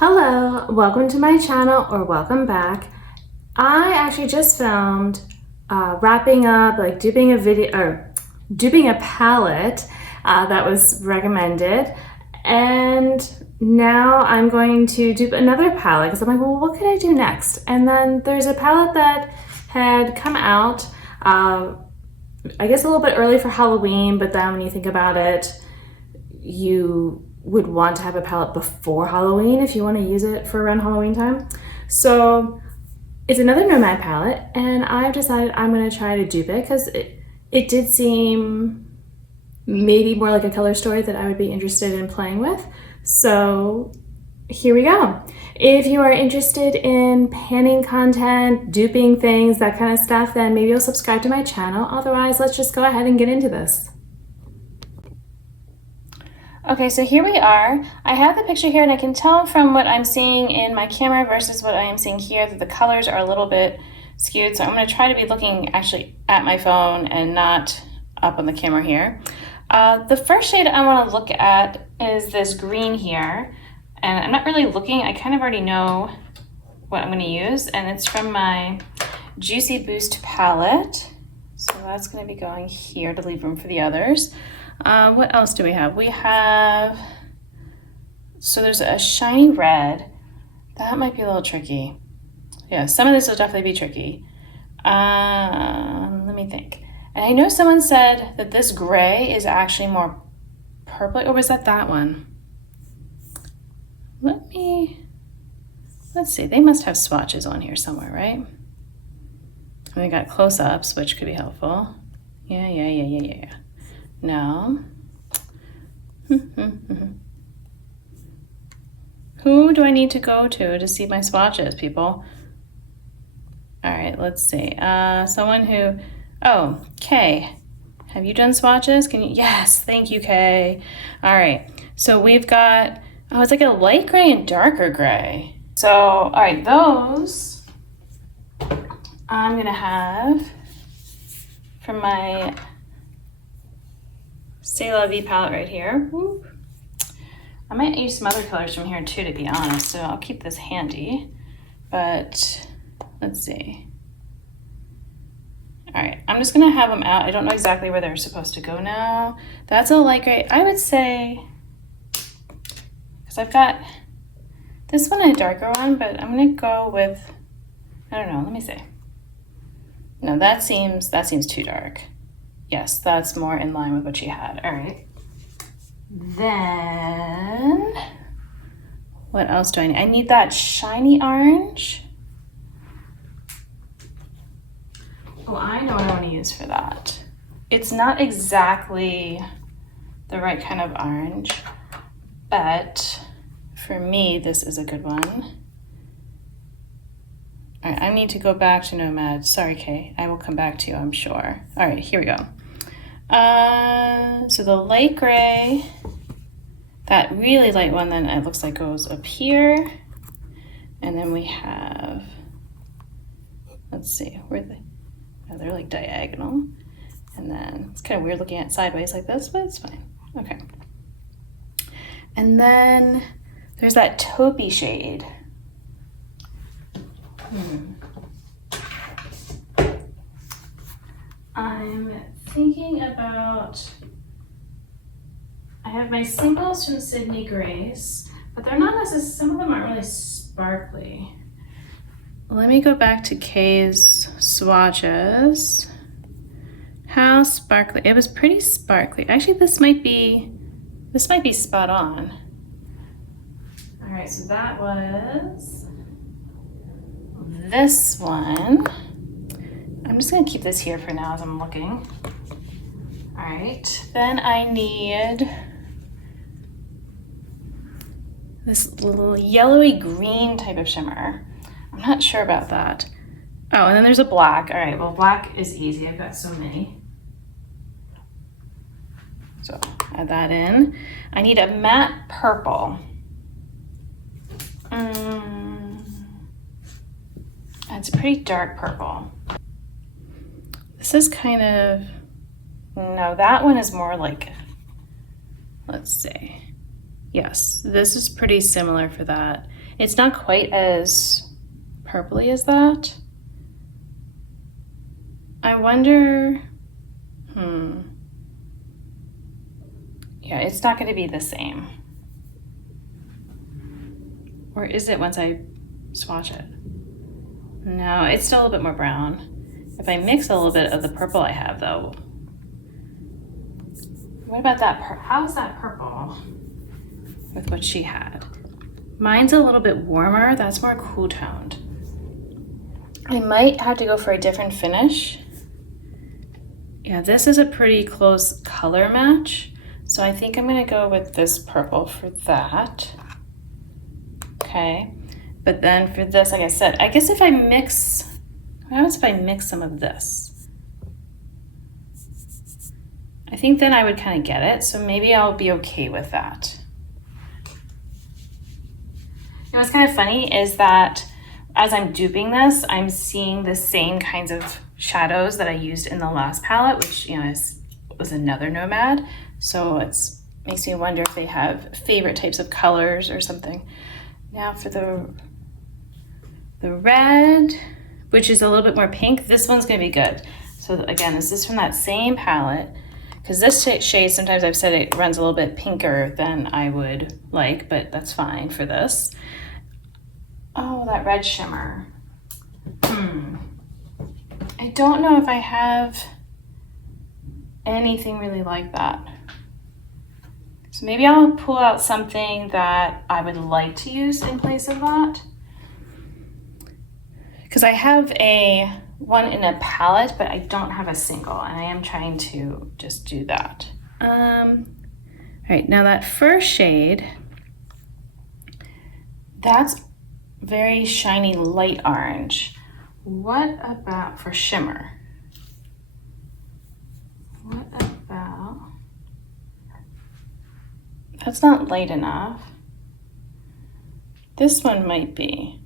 Hello, welcome to my channel, or welcome back. I actually just filmed wrapping up, like duping a video, or duping a palette that was recommended, and now I'm going to dupe another palette because I'm like, well, what could I do next? And then there's a palette that had come out, I guess a little bit early for Halloween, but then when you think about it, you would want to have a palette before Halloween if you want to use it for around Halloween time. So it's another Nomad palette, and I've decided I'm going to try to dupe it because it did seem maybe more like a color story that I would be interested in playing with. So here we go. If you are interested in panning content, duping things, that kind of stuff, then maybe you'll subscribe to my channel. Otherwise, let's just go ahead and get into this. Okay, so here we are. I have the picture here, and I can tell from what I'm seeing in my camera versus what I am seeing here that the colors are a little bit skewed. So I'm going to try to be looking actually at my phone and not up on the camera here. The first shade I want to look at is this green here. And I'm not really looking. I kind of already know what I'm going to use. And it's from my Juicy Boost palette. So that's going to be going here to leave room for the others. What else do we have? We have, so there's a shiny red. That might be a little tricky. Yeah, some of this will definitely be tricky. Let me think. And I know someone said that this gray is actually more purple, or was that one? Let's see, they must have swatches on here somewhere, right? And we got close-ups, which could be helpful. Yeah. No. Who do I need to go to see my swatches, people? All right, let's see. Someone who, oh, Kay. Have you done swatches? Can you? Yes, thank you, Kay. All right, so we've got, oh, it's like a light gray and darker gray. So, all right, those I'm gonna have from my Salem palette right here. Whoop. I might use some other colors from here too, to be honest, so I'll keep this handy. But let's see. All right, I'm just gonna have them out. I don't know exactly where they're supposed to go now. That's a light gray. I would say, because I've got this one and a darker one, but I'm gonna go with, I don't know, let me see. No, that seems too dark. Yes, that's more in line with what she had. All right. Then, what else do I need? I need that shiny orange. Oh, I know what I want to use for that. It's not exactly the right kind of orange, but for me, this is a good one. All right, I need to go back to Nomad. Sorry, Kay. I will come back to you, I'm sure. All right, here we go. So the light gray, that really light one, then it looks like goes up here. And then we have, let's see, where are they? Oh, they're like diagonal. And then it's kind of weird looking at it sideways like this, but it's fine. Okay. And then there's that taupey shade. I'm thinking about, I have my singles from Sydney Grace, but they're not necessarily, some of them aren't really sparkly. Let me go back to Kay's swatches. How sparkly? It was pretty sparkly. Actually, this might be spot on. All right, so that was this one. I'm just gonna keep this here for now as I'm looking. All right, then I need this little yellowy green type of shimmer. I'm not sure about that. Oh, and then there's a black. All right, well, black is easy. I've got so many. So add that in. I need a matte purple. It's a pretty dark purple. This is kind of, no, that one is more like, let's see. Yes, this is pretty similar for that. It's not quite as purpley as that. I wonder, yeah, it's not going to be the same. Or is it once I swatch it? No, it's still a little bit more brown. If I mix a little bit of the purple I have though. What about that? How is that purple with what she had? Mine's a little bit warmer. That's more cool toned. I might have to go for a different finish. Yeah, this is a pretty close color match. So I think I'm gonna go with this purple for that. Okay, but then for this, like I said, I guess if I mix, what happens if I mix some of this? I think then I would kind of get it, so maybe I'll be okay with that. You know what's kind of funny is that as I'm duping this, I'm seeing the same kinds of shadows that I used in the last palette, which, you know, was another Nomad. So it makes me wonder if they have favorite types of colors or something. Now for the red, which is a little bit more pink, this one's gonna be good. So again, this is from that same palette, because this shade, sometimes I've said it runs a little bit pinker than I would like, but that's fine for this. Oh, that red shimmer. I don't know if I have anything really like that. So maybe I'll pull out something that I would like to use in place of that. Because I have one in a palette, but I don't have a single, and I am trying to just do that. All right, now that first shade, that's very shiny light orange. What about for shimmer? What about, that's not light enough. This one might be.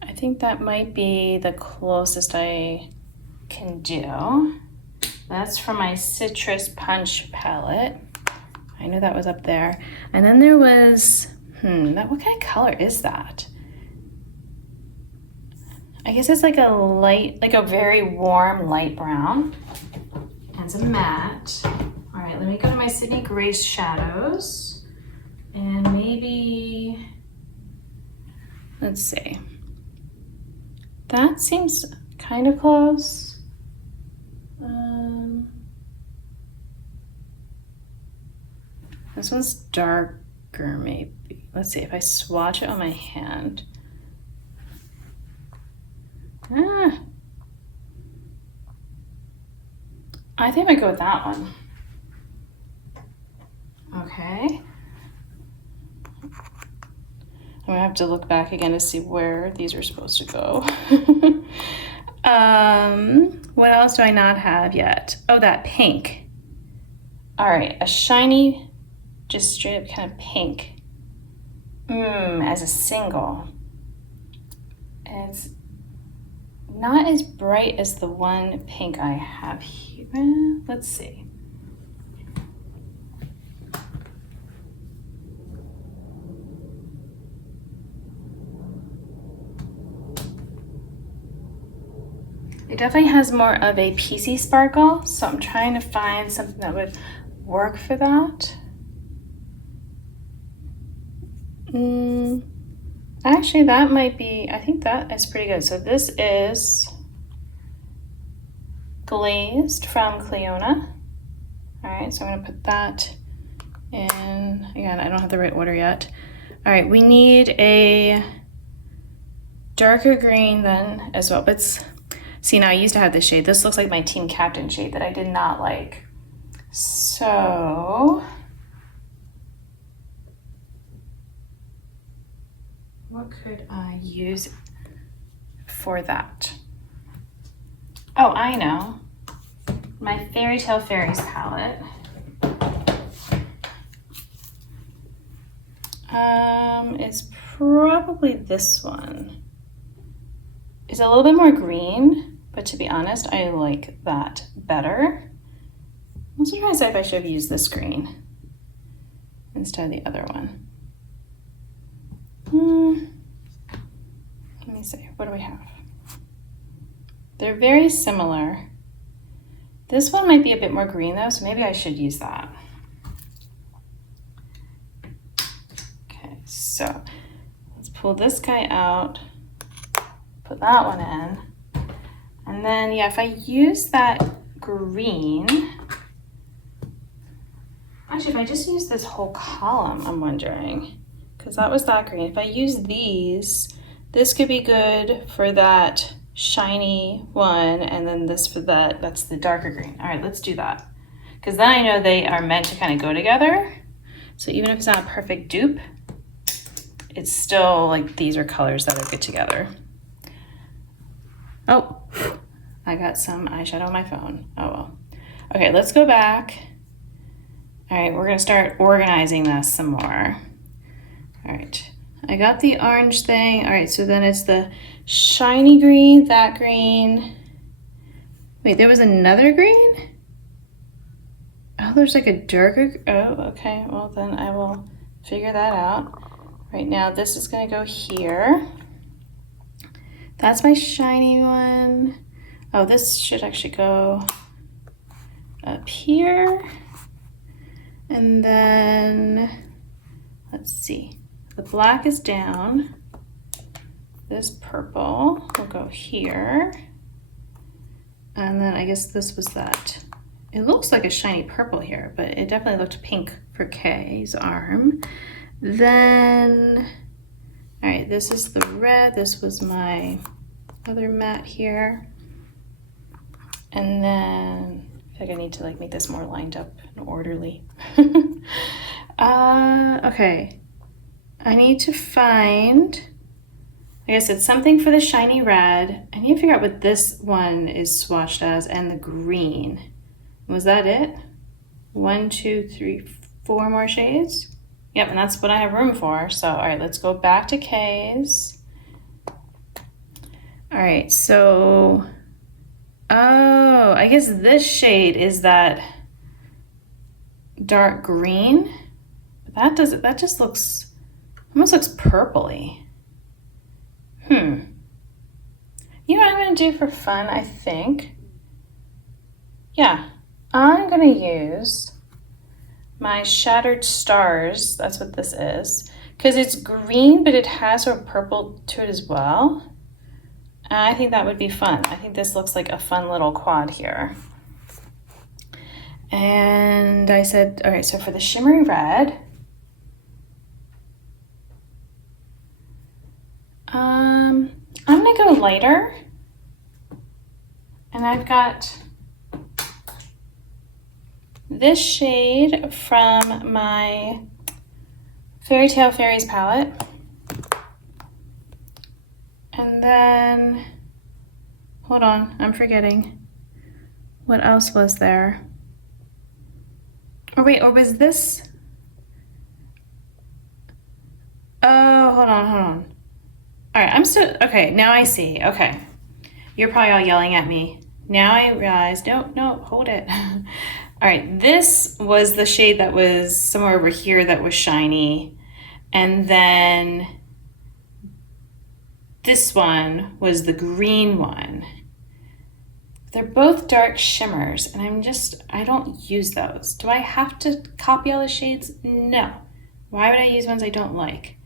I think that might be the closest I can do. That's from my Citrus Punch palette. I knew that was up there. And then there was, what kind of color is that? I guess it's like a very warm light brown. And it's a matte. All right, let me go to my Sydney Grace shadows. And maybe, let's see. That seems kind of close. This one's darker, maybe. Let's see if I swatch it on my hand. I think I go with that one. Okay. I'm gonna have to look back again to see where these are supposed to go. What else do I not have yet? Oh, that pink. All right, a shiny, just straight up kind of pink. As a single. It's not as bright as the one pink I have here. Let's see. It definitely has more of a PC sparkle, so I'm trying to find something that would work for that. Actually, that might be, I think that is pretty good. So this is Glazed from Cleona. All right, so I'm gonna put that in. Again, I don't have the right order yet. All right, we need a darker green then as well. But see, now I used to have this shade. This looks like my Team Captain shade that I did not like. So, what could I use for that? Oh, I know. My Fairy Tale Fairies palette. It's probably this one. It's a little bit more green, but to be honest, I like that better. I'm also trying to decide if I should have used this green. instead of the other one. Let me see, what do we have? They're very similar. This one might be a bit more green though, so maybe I should use that. Okay, so let's pull this guy out, put that one in, and then yeah, if I use that green, actually if I just use this whole column, I'm wondering, because that was that green. If I use these, this could be good for that shiny one, and then this for that, that's the darker green. All right, let's do that. Because then I know they are meant to kind of go together. So even if it's not a perfect dupe, it's still like these are colors that are good together. Oh, I got some eyeshadow on my phone. Oh well. Okay, let's go back. All right, we're gonna start organizing this some more. All right, I got the orange thing. All right, so then it's the shiny green, that green. Wait, there was another green? Oh, there's like a darker, oh, okay. Well, then I will figure that out. Right now, this is gonna go here. That's my shiny one. Oh, this should actually go up here. And then, let's see. The black is down. This purple will go here. And then I guess this was that. It looks like a shiny purple here, but it definitely looked pink for Kay's arm. Then, all right, this is the red. This was my other matte here. And then, I feel like I need to like make this more lined up and orderly. Okay. I need to find, I guess it's something for the shiny red. I need to figure out what this one is swatched as and the green. Was that it? 1, 2, 3, 4 more shades? Yep, and that's what I have room for. So, all right, let's go back to K's. All right, so, oh, I guess this shade is that dark green. That just looks, almost looks purpley. You know what I'm gonna do for fun, I think? Yeah, I'm gonna use my Shattered Stars, that's what this is, because it's green, but it has a purple to it as well. And I think that would be fun. I think this looks like a fun little quad here. And I said, all right, so for the shimmery red, I'm gonna go lighter, and I've got this shade from my Fairy Tale Fairies palette, and then, hold on, I'm forgetting. What else was there? Or wait, or was this? Oh, hold on. All right, I'm still, okay, now I see, okay. You're probably all yelling at me. Now I realize, no, hold it. All right, this was the shade that was somewhere over here that was shiny. And then this one was the green one. They're both dark shimmers, and I don't use those. Do I have to copy all the shades? No. Why would I use ones I don't like?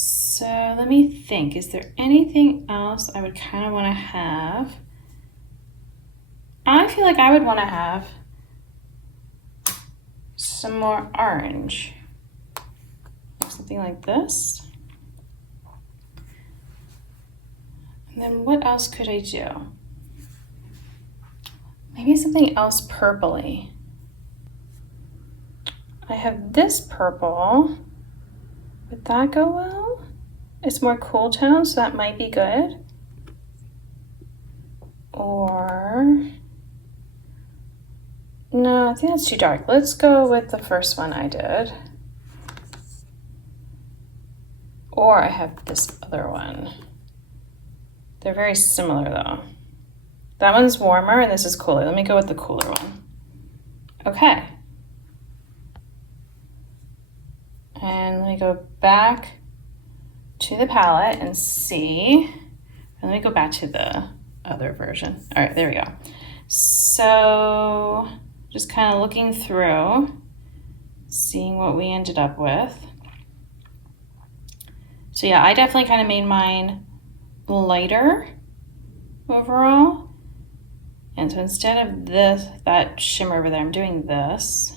So let me think, is there anything else I would kind of want to have? I feel like I would want to have some more orange. Something like this. And then what else could I do? Maybe something else purpley. I have this purple. Would that go well? It's more cool tone, so that might be good. Or, no, I think that's too dark. Let's go with the first one I did. Or I have this other one. They're very similar though. That one's warmer and this is cooler. Let me go with the cooler one. Okay. And let me go back to the palette and see. And let me go back to the other version. All right, there we go. So just kind of looking through, seeing what we ended up with. So yeah, I definitely kind of made mine lighter overall. And so instead of that shimmer over there, I'm doing this.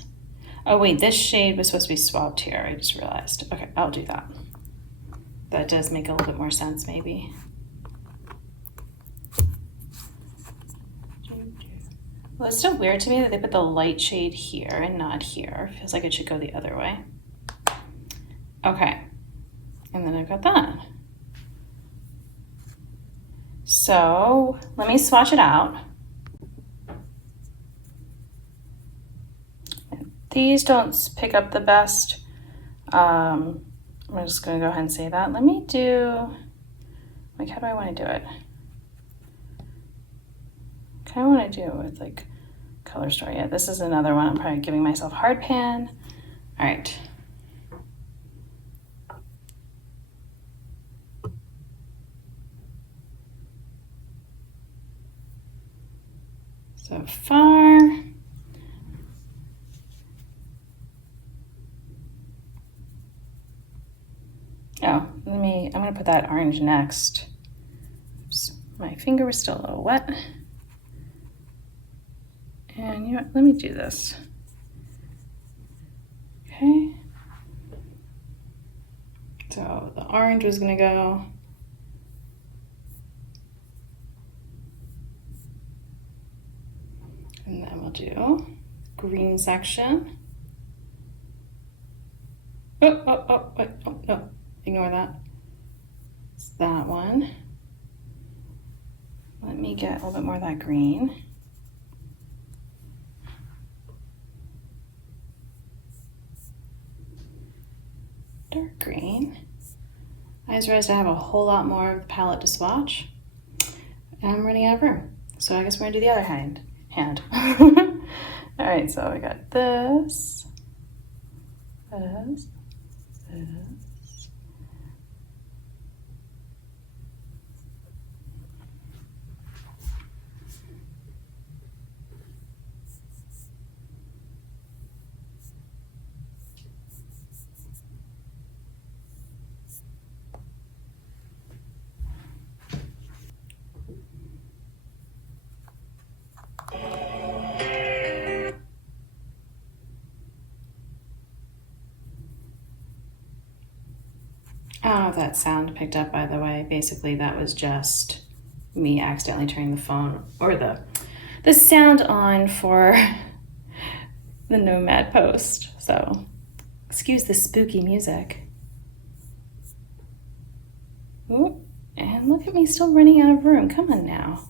Oh wait, this shade was supposed to be swapped here. I just realized. Okay, I'll do that. That does make a little bit more sense maybe. Well, it's still weird to me that they put the light shade here and not here. It feels like it should go the other way. Okay, and then I've got that. So let me swatch it out. These don't pick up the best. I'm just gonna go ahead and say that. Let me do, like, how do I wanna do it? I kinda wanna do it with like color story. Yeah, this is another one. I'm probably giving myself hard pan. All right. So far. Oh, I'm gonna put that orange next. Oops, my finger was still a little wet. And you know what, let me do this. Okay. So the orange was gonna go. And then we'll do green section. Wait, oh, no, ignore that. It's that one. Let me get a little bit more of that green. Dark green. I just realized I have a whole lot more of the palette to swatch. And I'm running out of room. So I guess we're gonna do the other hand. All right, so we got this, this. I don't know if that sound picked up, by the way. Basically, that was just me accidentally turning the phone or the sound on for the Nomad post. So excuse the spooky music. Ooh, and look at me still running out of room. Come on now.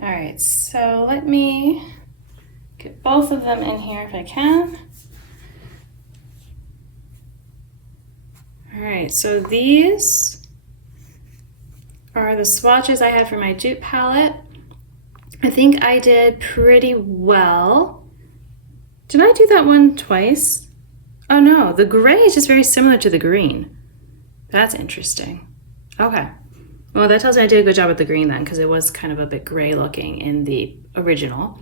All right, so let me get both of them in here if I can. All right, so these are the swatches I had for my dupe palette. I think I did pretty well. Did I do that one twice? Oh no, the gray is just very similar to the green. That's interesting. Okay. Well, that tells me I did a good job with the green then, because it was kind of a bit gray looking in the original.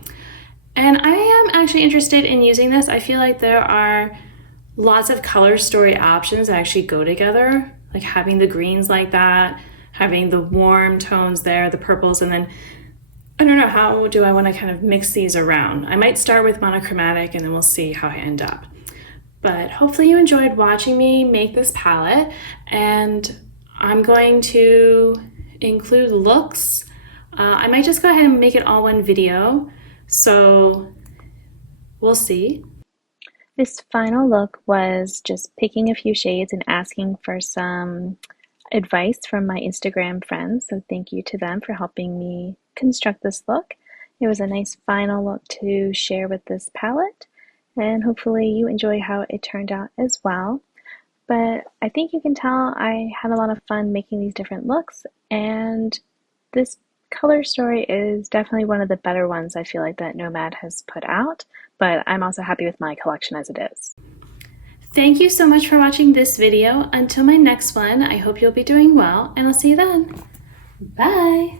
And I am actually interested in using this. I feel like there are lots of color story options that actually go together, like having the greens like that, having the warm tones there, the purples, and then I don't know, how do I want to kind of mix these around? I might start with monochromatic and then we'll see how I end up. But hopefully you enjoyed watching me make this palette, and I'm going to include looks. I might just go ahead and make it all one video, so we'll see. This final look was just picking a few shades and asking for some advice from my Instagram friends, so thank you to them for helping me construct this look. It was a nice final look to share with this palette, and hopefully you enjoy how it turned out as well. But I think you can tell I had a lot of fun making these different looks, and this color story is definitely one of the better ones I feel like that Nomad has put out, but I'm also happy with my collection as it is. Thank you so much for watching this video. Until my next one, I hope you'll be doing well, and I'll see you then. Bye!